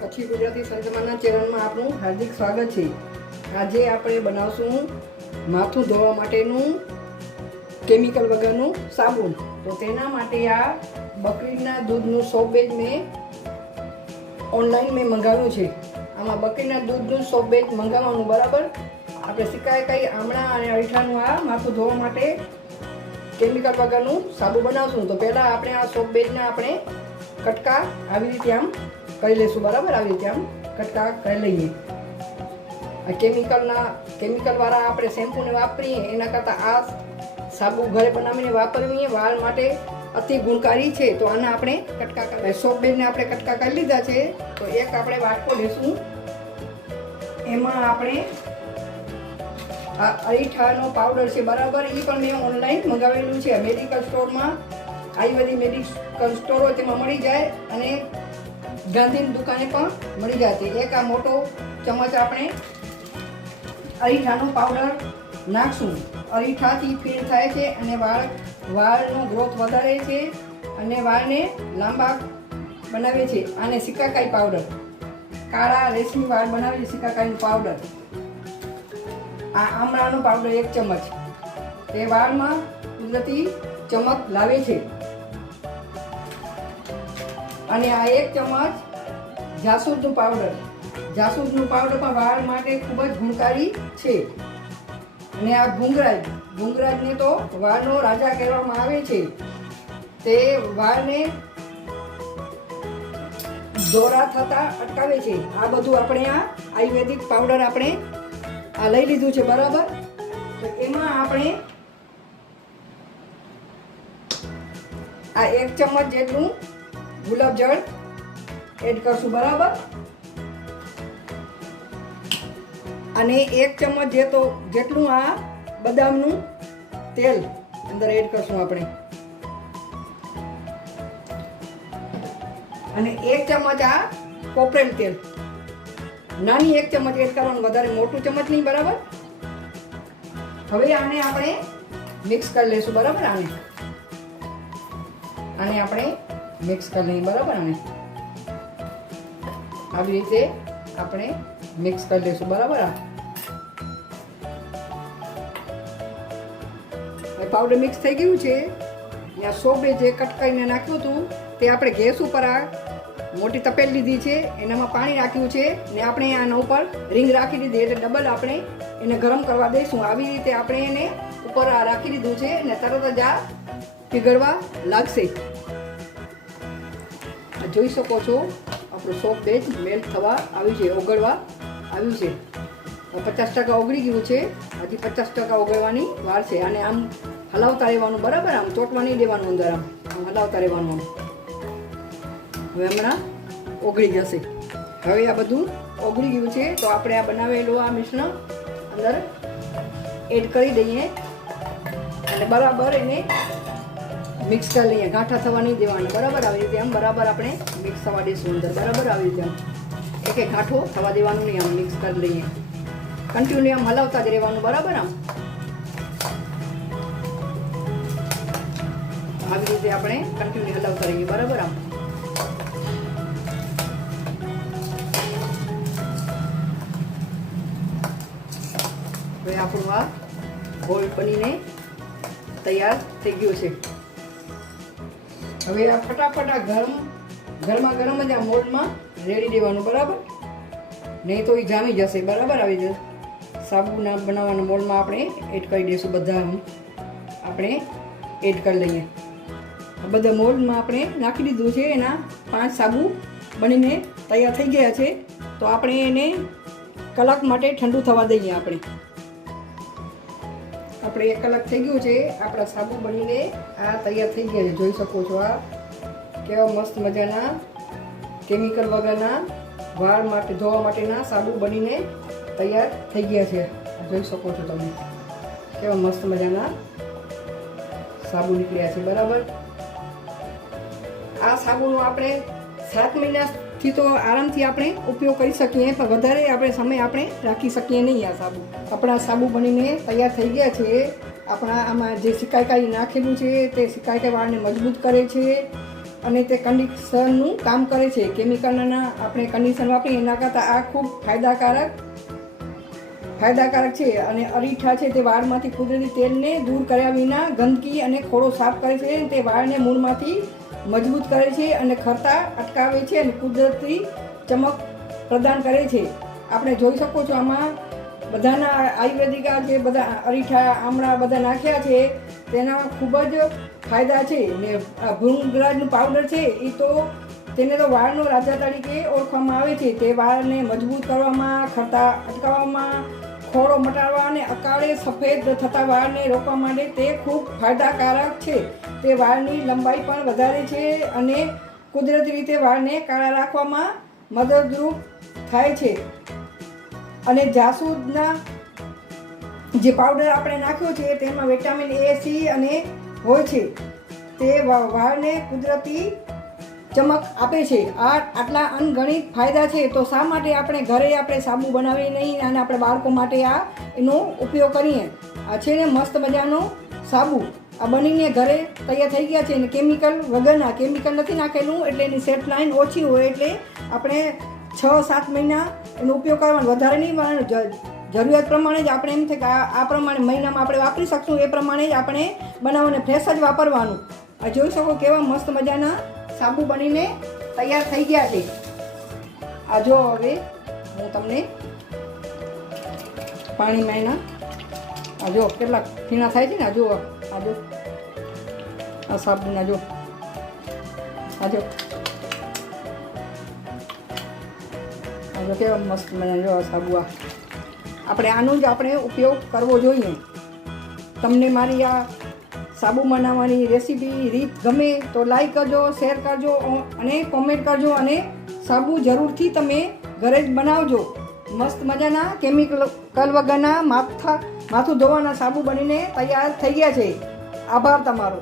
કચ્છી ગુજરાતી સંતમાના ચેનલમાં આપનું હાર્દિક સ્વાગત છે। આજે આપણે બનાવશું માથું ધોવા માટેનું કેમિકલ વગરનું સાબુન। તો તેના માટે આ બકરીના દૂધનું સોપ બેઝ મેં ઓનલાઈન મંગાવ્યું છે। આમાં બકરીના દૂધનું સોપ બેઝ મંગાવવાનું બરાબર। આપણે શિકાકાઈ આમળા અને અરીઠાનું આ માથું ધોવા માટે કેમિકલ વગરનું સાબુ બનાવશું। તો પહેલાં આપણે આ સોપ બેઝને આપણે કટકા આવી રીતે આમ કરી લઈશું બરાબર। આવી રીતે આમ કટકા કરી લઈએ। આ કેમિકલવાળા આપણે શેમ્પૂને વાપરીએ એના કરતાં આ સાબુ ઘરે બનાવીને વાપરવીએ વાળ માટે અતિ ગુણકારી છે। તો આના આપણે કટકા કરી સોપ બેઝને આપણે કટકા કરી લીધા છે। તો એક આપણે વાટકો લેશું, એમાં આપણે આ અરીઠાનો પાવડર છે બરાબર। એ પણ મેં ઓનલાઈન મંગાવેલું છે। મેડિકલ સ્ટોરમાં આયુર્વેદિક મેડિકલ સ્ટોર હોય તેમાં મળી જાય અને ગાંધીની દુકાને પણ મળી જાય। એક આ મોટો ચમચ આપણે અરીઠાનો પાવડર નાખશું। અરીઠાથી ફીણ થાય છે અને વાળનો ગ્રોથ વધારે છે અને વાળને લાંબા બનાવે છે। આને શિકાકાઈ પાવડર, કાળા રેશમી વાળ બનાવે છે શિકાકાઈનું પાવડર। આ આમળાનો પાવડર 1 ચમચ, તે વાળમાં કુદરતી ચમક લાવે છે। અને આ 1 ચમચ જાસૂદનું પાવડર પણ વાળ માટે ખૂબ જ ગુણકારી છે। અને આ ભૂંગરાજને તો વાળનો રાજા કહેવામાં આવે છે। તે વાળને દોરા થતા અટકાવે છે। આ બધું આપણે આ આયુર્વેદિક પાવડર આપણે આ લઈ લીધું છે બરાબર। તો એમાં આપણે આ 1 ચમચ જેટલું ગુલાબજળ એડ કરશું બરાબર। અને 1 ચમચ જેટલું આ બદામનું તેલ અંદર એડ કરશું આપણે। અને 1 ચમચ આ કોપરેલ તેલ, નાની 1 ચમચ એડ કરવાનું, વધારે મોટું ચમચ નહીં બરાબર। હવે આને આપણે મિક્સ કરી લઈશું બરાબર। આને આપણે મિક્સ કરી લઈએ બરાબર। આને આવી રીતે આપણે મિક્સ કરી લઈશું બરાબર। પાવડર મિક્સ થઈ ગયું છે। આ સોપે જે કટકાઈને નાખ્યું હતું તે આપણે ગેસ ઉપર આ મોટી તપેલી લીધી છે, એનામાં પાણી રાખ્યું છે ને આપણે આના ઉપર રીંગ રાખી દીધી, એટલે ડબલ આપણે એને ગરમ કરવા દઈશું। આવી રીતે આપણે એને ઉપર આ રાખી દીધું છે ને તરત જ આ પીગળવા લાગશે। જોઈ શકો છો આપણું સોપ બેઝ મેલ્ટ થવા આવ્યું છે, ઓગળવા આવ્યું છે। 50% ઓગળી ગયું છે, હજી 50% ઓગળવાની વાર છે। અને આમ હલાવતા રહેવાનું બરાબર, આમ ચોટવા નહીં દેવાનું, અંદર આમ હલાવતા રહેવાનું। હવે હમણાં ઓગળી જશે। હવે આ બધું ઓગળી ગયું છે, તો આપણે આ બનાવેલું આ મિશ્રણ અંદર એડ કરી દઈએ અને બરાબર એને મિક્સ કરી લઈએ। ગાંઠા થવા નહીં દેવાના બરાબર। આવી રીતે આમ બરાબર આપણે મિક્સ થવા દઈશું અંદર બરાબર। આવી રીતે આમ એક ગાંઠો થવા દેવાનું નહીં, આમ મિક્સ કરી લઈએ। કન્ટિન્યુ આમ હલાવતા જ રહેવાનું બરાબર। આમ આવી રીતે આપણે કન્ટિન્યુ હલાવતા રહીએ બરાબર। આમ હવે આપણું આ ગોળ બનીને તૈયાર થઈ ગયું છે। હવે આ ફટાફટ આ ગરમા ગરમ જ આ મોલ્ડમાં રેડી દેવાનું બરાબર, નહીં તો એ જામી જશે બરાબર। આવી રીતે સાબુના બનાવવાના મોલ્ડમાં આપણે એડ કરી દઈશું, બધા આપણે એડ કરી લઈએ। આ બધા મોલ્ડમાં આપણે નાખી દીધું છે। એના 5 સાબુ બનીને તૈયાર થઈ ગયા છે। તો આપણે એને કલાક માટે ઠંડુ થવા દઈએ। આપણે 1 કલાક થઈ ગયું છે, આપણા સાબુ બનીને આ તૈયાર થઈ ગયા છે। જોઈ શકો છો આ કેવા મસ્ત મજાના કેમિકલ વગરના વાળ માટે ધોવા માટેના સાબુ બનીને તૈયાર થઈ ગયા છે। જોઈ શકો છો તમે કેવા મસ્ત મજાના સાબુ નીકળ્યા છે બરાબર। આ સાબુનો આપણે 7 મહિનાથી તો આરામથી આપણે ઉપયોગ કરી શકીએ, પણ વધારે આપણે સમય આપણે રાખી શકીએ નહીં। આ સાબુ આપણા સાબુ બનીને તૈયાર થઈ ગયા છે। આપણા આમાં જે શિકાકાઈ નાખેલું છે તે શિકાકાઈ વાળને મજબૂત કરે છે અને તે કન્ડિશનરનું કામ કરે છે. કેમિકલના આપણે કન્ડિશનર વાપરીએ એના કરતાં આ ખૂબ ફાયદાકારક છે. અને અરીઠા છે તે વાળમાંથી કુદરતી તેલને દૂર કર્યા વિના ગંદકી અને ખોડો સાફ કરે છે. તે વાળને મૂળમાંથી મજબૂત કરે છે અને ખરતા અટકાવે છે અને કુદરતી ચમક પ્રદાન કરે છે. આપણે જોઈ શકો છો આમાં બધાના આયુર્વેદિક જે બધા અરીઠા આમળા બધા નાખ્યા છે તેના ખૂબ જ ફાયદા છે. ને ભૃંગરાજનું પાવડર છે એ તો તેને તો વાળનો રાજા તરીકે ઓળખવામાં આવે છે. તે વાળને મજબૂત કરવામાં, ખરતા અટકાવવામાં, ખોડો મટાડવા અને અકાળે સફેદ થતા વાળને રોકવા માટે તે ખૂબ ફાયદાકારક છે. તે વાળની લંબાઈ પણ વધારે છે અને કુદરતી રીતે વાળને કાળા રાખવામાં મદદરૂપ થાય છે. અને જાસૂદના જે પાવડર આપણે નાખ્યો છે તેમાં વિટામિન A, C અને હોય છે. તે વાળને કુદરતી ચમક આપે છે. આટલા અનગણિત ફાયદા છે. તો શા માટે આપણે ઘરે સાબુ બનાવીએ નહીં અને આપણે બાળકો માટે એનો ઉપયોગ કરીએ? આ છે ને મસ્ત મજાનો સાબુ. આ બનીને ઘરે તૈયાર થઈ ગયા છે અને કેમિકલ વગરના, કેમિકલ નથી નાખેલું એટલે એની સેફ લાઈન ઓછી હોય એટલે આપણે 6-7 મહિના એનો ઉપયોગ કરવાનો, વધારે નહીં બનાવવાનો. જરૂરિયાત પ્રમાણે જ આપણે એમ થાય કે આ પ્રમાણે મહિનામાં આપણે વાપરી શકશું એ પ્રમાણે જ આપણે બનાવવાનું, ફ્રેશ જ વાપરવાનું. આ જોઈ શકો કેવા મસ્ત મજાના સાબુ બનીને તૈયાર થઈ ગયા છે. આ જો હવે હું તમને પાણીમાં એના આ જો કેટલા ફીણા થાય છે ને. આ જો આ સાબુના જો કેવા મસ્ત મજાના જો સાબુ. આપણે આનો જ આપણે ઉપયોગ કરવો જોઈએ. તમને મારી આ સાબુ બનાવવાની રેસીપી રીત ગમે તો લાઈક કરજો, શેર કરજો અને કોમેન્ટ કરજો. અને સાબુ જરૂરથી તમે ઘરે જ બનાવજો. મસ્ત મજાના કેમિકલ વગરના માથું ધોવાના સાબુ બનીને તૈયાર થઈ ગયા છે. આભાર તમારો.